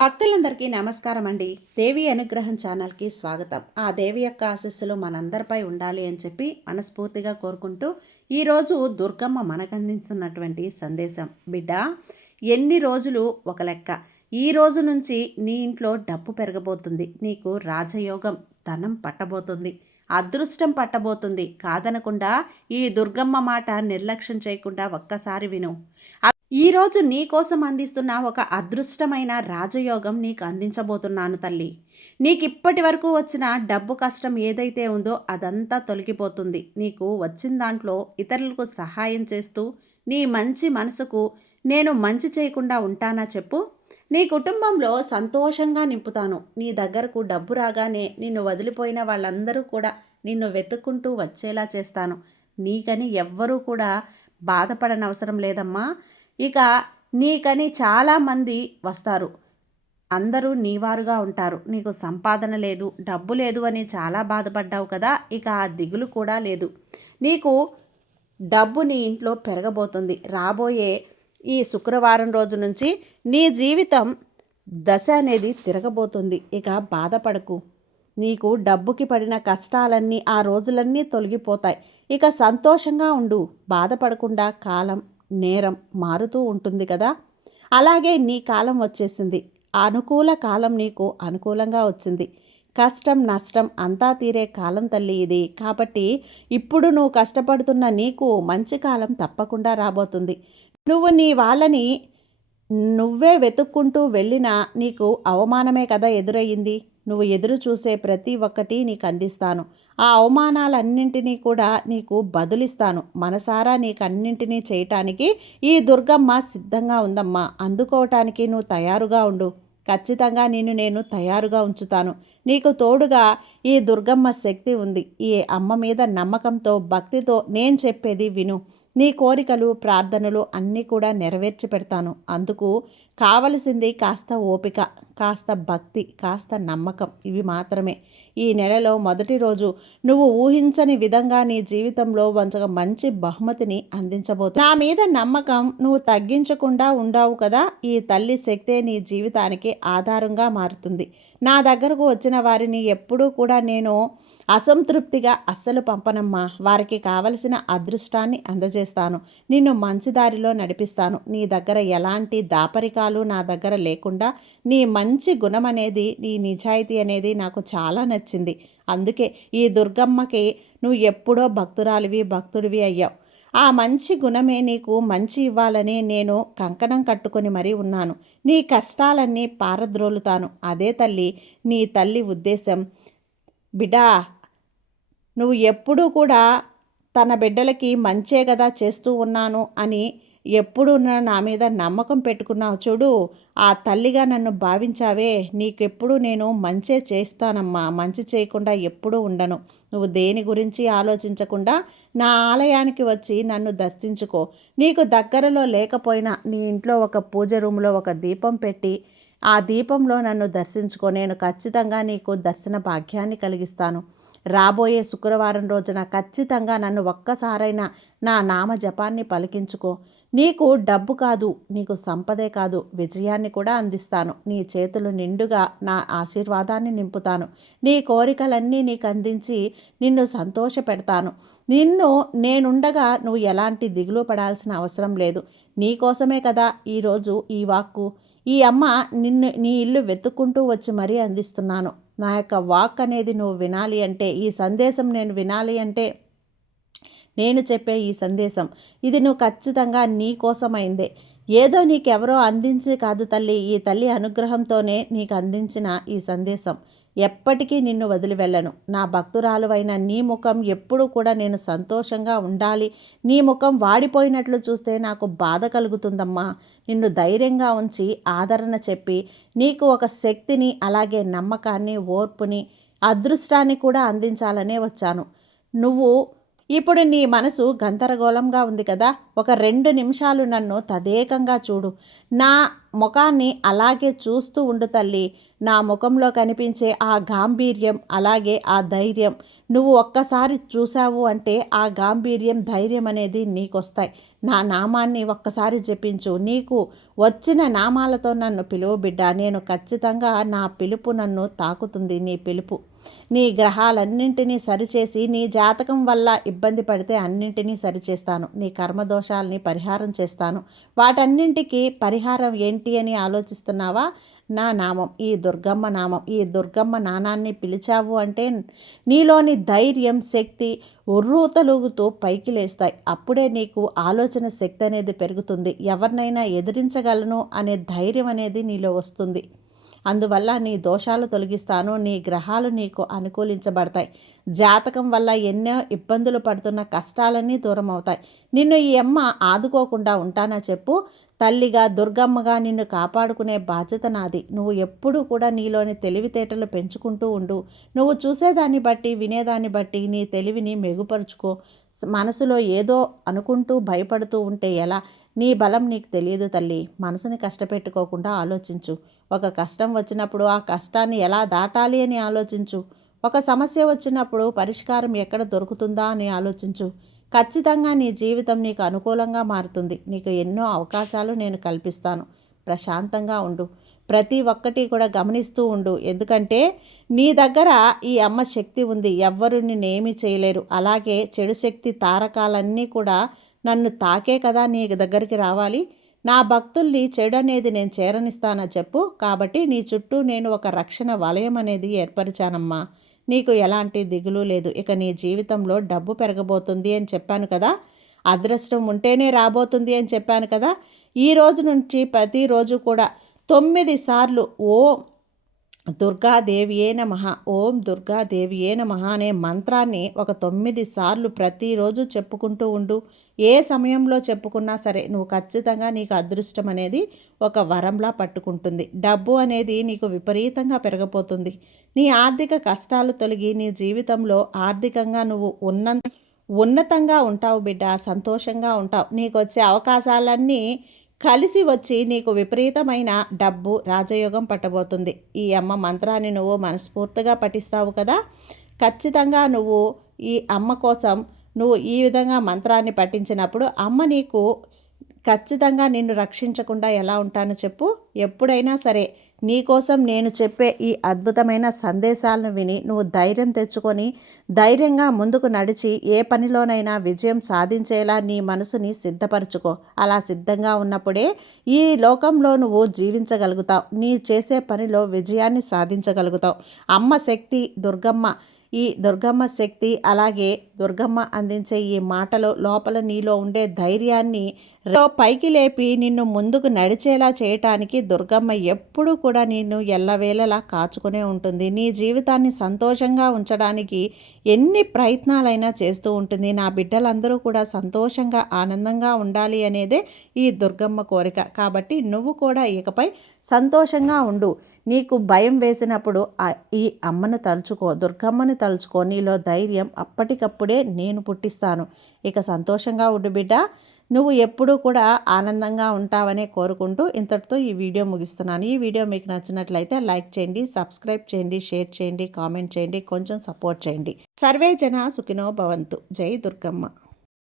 భక్తులందరికీ నమస్కారం అండి. దేవి అనుగ్రహం ఛానల్కి స్వాగతం. ఆ దేవి యొక్క ఆశీస్సులు మనందరిపై ఉండాలి అని చెప్పి మనస్ఫూర్తిగా కోరుకుంటూ ఈరోజు దుర్గమ్మ మనకందించున్నటువంటి సందేశం, బిడ్డ ఎన్ని రోజులు ఒక లెక్క. ఈ రోజు నుంచి నీ ఇంట్లో డబ్బు పెరగబోతుంది, నీకు రాజయోగం, ధనం పట్టబోతుంది, అదృష్టం పట్టబోతుంది. కాదనకుండా ఈ దుర్గమ్మ మాట నిర్లక్ష్యం చేయకుండా ఒక్కసారి విను. ఈరోజు నీ కోసం అందిస్తున్న ఒక అదృష్టమైన రాజయోగం నీకు అందించబోతున్నాను తల్లి. నీకు ఇప్పటి వరకు వచ్చిన డబ్బు కష్టం ఏదైతే ఉందో అదంతా తొలగిపోతుంది. నీకు వచ్చిన దాంట్లో ఇతరులకు సహాయం చేస్తూ నీ మంచి మనసుకు నేను మంచి చేయకుండా ఉంటానా చెప్పు? నీ కుటుంబంలో సంతోషంగా నింపుతాను. నీ దగ్గరకు డబ్బు రాగానే నిన్ను వదిలిపోయిన వాళ్ళందరూ కూడా నిన్ను వెతుక్కుంటూ వచ్చేలా చేస్తాను. నీకని ఎవ్వరూ కూడా బాధపడనవసరం లేదమ్మా. ఇక నీకని చాలామంది వస్తారు, అందరూ నీవారుగా ఉంటారు. నీకు సంపాదన లేదు, డబ్బు లేదు అని చాలా బాధపడ్డావు కదా. ఇక ఆ దిగులు కూడా లేదు. నీకు డబ్బు నీ ఇంట్లో పెరగబోతుంది. రాబోయే ఈ శుక్రవారం రోజు నుంచి నీ జీవితం దశ అనేది తిరగబోతుంది. ఇక బాధపడకు. నీకు డబ్బుకి పడిన కష్టాలన్నీ ఆ రోజులన్నీ తొలగిపోతాయి. ఇక సంతోషంగా ఉండు. బాధపడకుండా కాలం నేరం మారుతూ ఉంటుంది కదా. అలాగే నీ కాలం వచ్చేసింది. అనుకూల కాలం నీకు అనుకూలంగా వచ్చింది. కష్టం నష్టం అంతా తీరే కాలం తల్లి ఇది. కాబట్టి ఇప్పుడు నువ్వు కష్టపడుతున్న నీకు మంచి కాలం తప్పకుండా రాబోతుంది. నువ్వు నీ వాళ్ళని నువ్వే వెతుక్కుంటూ వెళ్ళినా నీకు అవమానమే కదా ఎదురయ్యింది. నువ్వు ఎదురు చూసే ప్రతి ఒక్కటి నీకు అందిస్తాను. ఆ అవమానాలన్నింటినీ కూడా నీకు బదులిస్తాను. మనసారా నీకు అన్నింటినీ చేయటానికి ఈ దుర్గమ్మ సిద్ధంగా ఉందమ్మా. అందుకోవటానికి నువ్వు తయారుగా ఉండు. ఖచ్చితంగా నేను తయారుగా ఉంచుతాను. నీకు తోడుగా ఈ దుర్గమ్మ శక్తి ఉంది. ఈ అమ్మ మీద నమ్మకంతో భక్తితో నేను చెప్పేది విను. నీ కోరికలు ప్రార్థనలు అన్నీ కూడా నెరవేర్చి పెడతాను. అందుకు కావలసింది కాస్త ఓపిక, కాస్త భక్తి, కాస్త నమ్మకం. ఇవి మాత్రమే. ఈ నెలలో మొదటి రోజు నువ్వు ఊహించని విధంగా నీ జీవితంలో మంచి బహుమతిని అందించబోతు. నా మీద నమ్మకం నువ్వు తగ్గించకుండా ఉండావు కదా. ఈ తల్లి శక్తే నీ జీవితానికి ఆధారంగా మారుతుంది. నా దగ్గరకు వచ్చిన వారిని ఎప్పుడూ కూడా నేను అసంతృప్తిగా అస్సలు పంపనమ్మా. వారికి కావలసిన అదృష్టాన్ని అందజేస్తాను. నిన్ను మంచి దారిలో నడిపిస్తాను. నీ దగ్గర ఎలాంటి దాపరికాలు నా దగ్గర లేకుండా నీ మంచి గుణం అనేది, నీ నిజాయితీ అనేది నాకు చాలా నచ్చింది. అందుకే ఈ దుర్గమ్మకి నువ్వు ఎప్పుడో భక్తుడివి అయ్యావు. ఆ మంచి గుణమే నీకు మంచి ఇవ్వాలని నేను కంకణం కట్టుకొని మరీ ఉన్నాను. నీ కష్టాలన్నీ పారద్రోలుతాను. అదే తల్లి నీ తల్లి ఉద్దేశం. బిడ్డా, నువ్వు ఎప్పుడూ కూడా తన బిడ్డలకి మంచే కదా చేస్తూ ఉన్నాను అని ఎప్పుడు నా మీద నమ్మకం పెట్టుకున్నావు చూడు. ఆ తల్లిగా నన్ను భావించావే, నీకెప్పుడు నేను మంచే చేస్తానమ్మా. మంచి చేయకుండా ఎప్పుడూ ఉండను. నువ్వు దేని గురించి ఆలోచించకుండా నా ఆలయానికి వచ్చి నన్ను దర్శించుకో. నీకు దగ్గరలో లేకపోయినా నీ ఇంట్లో ఒక పూజ రూమ్లో ఒక దీపం పెట్టి ఆ దీపంలో నన్ను దర్శించుకో. నేను ఖచ్చితంగా నీకు దర్శన భాగ్యాన్ని కలిగిస్తాను. రాబోయే శుక్రవారం రోజున ఖచ్చితంగా నన్ను ఒక్కసారైనా నా నామ జపాన్ని పలికించుకో. నీకు డబ్బు కాదు, నీకు సంపదే కాదు, విజయాన్ని కూడా అందిస్తాను. నీ చేతులు నిండుగా నా ఆశీర్వాదాన్ని నింపుతాను. నీ కోరికలన్నీ నీకు అందించి నిన్ను సంతోష పెడతాను. నేనుండగా నువ్వు ఎలాంటి దిగులు పడాల్సిన అవసరం లేదు. నీకోసమే కదా ఈరోజు ఈ వాక్కు. ఈ అమ్మ నీ ఇల్లు వెతుక్కుంటూ వచ్చి మరీ అందిస్తున్నాను. నా యొక్క వాక్ అనేది నువ్వు వినాలి అంటే, ఈ సందేశం నేను వినాలి అంటే, నేను చెప్పే ఈ సందేశం ఇది నువ్వు ఖచ్చితంగా నీ కోసమైందే. ఏదో నీకెవరో అందించి కాదు తల్లి, ఈ తల్లి అనుగ్రహంతోనే నీకు అందించిన ఈ సందేశం. ఎప్పటికీ నిన్ను వదిలి వెళ్ళను. నా భక్తురాలువైన నీ ముఖం ఎప్పుడు కూడా నేను సంతోషంగా ఉండాలి. నీ ముఖం వాడిపోయినట్లు చూస్తే నాకు బాధ కలుగుతుందమ్మా. నిన్ను ధైర్యంగా ఉంచి ఆదరణ చెప్పి నీకు ఒక శక్తిని, అలాగే నమ్మకాన్ని, ఓర్పుని, అదృష్టాన్ని కూడా అందించాలనే వచ్చాను. ఇప్పుడు నీ మనసు గందరగోళంగా ఉంది కదా. ఒక 2 నిమిషాలు నన్ను తదేకంగా చూడు. నా ముఖాన్ని అలాగే చూస్తూ ఉండు తల్లి. నా ముఖంలో కనిపించే ఆ గాంభీర్యం, అలాగే ఆ ధైర్యం నువ్వు ఒక్కసారి చూసావు అంటే ఆ గాంభీర్యం, ధైర్యం అనేది నీకొస్తాయి. నా నామాన్ని ఒక్కసారి జపించు. నీకు వచ్చిన నామాలతో నన్ను పిలువు బిడ్డ. నేను ఖచ్చితంగా నా పిలుపు నన్ను తాకుతుంది. నీ పిలుపు నీ గ్రహాలన్నింటినీ సరిచేసి, నీ జాతకం వల్ల ఇబ్బంది పడితే అన్నింటినీ సరిచేస్తాను. నీ కర్మదోషాలని పరిహారం చేస్తాను. వాటన్నింటికి పరిహారం ఏంటి అని ఆలోచిస్తున్నావా? నా నామం, ఈ దుర్గమ్మ నామం. ఈ దుర్గమ్మ నామాన్ని పిలిచావు అంటే నీలోని ధైర్యం, శక్తి ఉర్రూతలూగుతూ పైకి లేస్తాయి. అప్పుడే నీకు ఆలోచన శక్తి అనేది పెరుగుతుంది. ఎవరినైనా ఎదిరించగలను అనే ధైర్యం అనేది నీలో వస్తుంది. అందువల్ల నీ దోషాలు తొలగిస్తాను. నీ గ్రహాలు నీకు అనుకూలించబడతాయి. జాతకం వల్ల ఎన్నో ఇబ్బందులు పడుతున్న కష్టాలన్నీ దూరం అవుతాయి. నిన్ను ఈ అమ్మ ఆదుకోకుండా ఉంటానా చెప్పు? తల్లిగా, దుర్గమ్మగా నిన్ను కాపాడుకునే బాధ్యత నాది. నువ్వు ఎప్పుడూ కూడా నీలోని తెలివితేటలు పెంచుకుంటూ ఉండు. నువ్వు చూసేదాన్ని బట్టి, వినేదాన్ని బట్టి నీ తెలివిని మెరుగుపరుచుకో. మనసులో ఏదో అనుకుంటూ భయపడుతూ ఉంటే ఎలా? నీ బలం నీకు తెలియదు తల్లి. మనసుని కష్టపెట్టుకోకుండా ఆలోచించు. ఒక కష్టం వచ్చినప్పుడు ఆ కష్టాన్ని ఎలా దాటాలి అని ఆలోచించు. ఒక సమస్య వచ్చినప్పుడు పరిష్కారం ఎక్కడ దొరుకుతుందా అని ఆలోచించు. ఖచ్చితంగా నీ జీవితం నీకు అనుకూలంగా మారుతుంది. నీకు ఎన్నో అవకాశాలు నేను కల్పిస్తాను. ప్రశాంతంగా ఉండు. ప్రతి ఒక్కటి కూడా గమనిస్తూ ఉండు. ఎందుకంటే నీ దగ్గర ఈ అమ్మ శక్తి ఉంది. ఎవ్వరు నిన్నేమీ చేయలేరు. అలాగే చెడు శక్తి తారకాలన్నీ కూడా నన్ను తాకే కదా నీ దగ్గరికి రావాలి. నా భక్తుల్ని చెడు అనేది నేను చేరనిస్తానా చెప్పు? కాబట్టి నీ చుట్టూ నేను ఒక రక్షణ వలయం అనేది ఏర్పరిచానమ్మా. నీకు ఎలాంటి దిగులు లేదు. ఇక నీ జీవితంలో డబ్బు పెరగబోతుంది అని చెప్పాను కదా. అదృష్టం ఉంటేనే రాబోతుంది అని చెప్పాను కదా. ఈ రోజు నుంచి ప్రతిరోజు కూడా 9 సార్లు ఓం దుర్గాదేవియే నమః, ఓం దుర్గాదేవియే నమః అనే మంత్రాన్ని ఒక 9 సార్లు ప్రతిరోజు చెప్పుకుంటూ ఉండు. ఏ సమయంలో చెప్పుకున్నా సరే నువ్వు ఖచ్చితంగా నీకు అదృష్టం అనేది ఒక వరంలా పట్టుకుంటుంది. డబ్బు అనేది నీకు విపరీతంగా పెరగబోతుంది. నీ ఆర్థిక కష్టాలు తొలగి నీ జీవితంలో ఆర్థికంగా నువ్వు ఉన్నతంగా ఉంటావు బిడ్డ. సంతోషంగా ఉంటావు. నీకు వచ్చే అవకాశాలన్నీ కలిసి వచ్చి నీకు విపరీతమైన డబ్బు, రాజయోగం పట్టబోతుంది. ఈ అమ్మ మంత్రాన్ని నువ్వు మనస్ఫూర్తిగా పఠిస్తావు కదా. ఖచ్చితంగా నువ్వు ఈ అమ్మ కోసం నువ్వు ఈ విధంగా మంత్రాన్ని పఠించినప్పుడు అమ్మ నీకు ఖచ్చితంగా నిన్ను రక్షించకుండా ఎలా ఉంటానో చెప్పు? ఎప్పుడైనా సరే నీకోసం నేను చెప్పే ఈ అద్భుతమైన సందేశాలను విని నువ్వు ధైర్యం తెచ్చుకొని ధైర్యంగా ముందుకు నడిచి ఏ పనిలోనైనా విజయం సాధించేలా నీ మనసుని సిద్ధపరచుకో. అలా సిద్ధంగా ఉన్నప్పుడే ఈ లోకంలో నువ్వు జీవించగలుగుతావు. నీ చేసే పనిలో విజయాన్ని సాధించగలుగుతావు. అమ్మ శక్తి దుర్గమ్మ, ఈ దుర్గమ్మ శక్తి, అలాగే దుర్గమ్మ అందించే ఈ మాటలు లోపల నీలో ఉండే ధైర్యాన్ని పైకి లేపి నిన్ను ముందుకు నడిచేలా చేయటానికి దుర్గమ్మ ఎప్పుడూ కూడా నిన్ను ఎల్లవేళలా కాచుకునే ఉంటుంది. నీ జీవితాన్ని సంతోషంగా ఉంచడానికి ఎన్ని ప్రయత్నాలైనా చేస్తూ ఉంటుంది. నా బిడ్డలందరూ కూడా సంతోషంగా, ఆనందంగా ఉండాలి అనేదే ఈ దుర్గమ్మ కోరిక. కాబట్టి నువ్వు కూడా ఇకపై సంతోషంగా ఉండు. నీకు భయం వేసినప్పుడు ఈ అమ్మను తలుచుకో, దుర్గమ్మని తలుచుకో. నీలో ధైర్యం అప్పటికప్పుడే నేను పుట్టిస్తాను. ఇక సంతోషంగా ఉండు బిడ్డ. నువ్వు ఎప్పుడూ కూడా ఆనందంగా ఉంటావనే కోరుకుంటూ ఇంతటితో ఈ వీడియో ముగిస్తున్నాను. ఈ వీడియో మీకు నచ్చినట్లయితే లైక్ చేయండి, సబ్స్క్రైబ్ చేయండి, షేర్ చేయండి, కామెంట్ చేయండి, కొంచెం సపోర్ట్ చేయండి. సర్వే జన సుఖినో భవంతు. జై దుర్గమ్మ.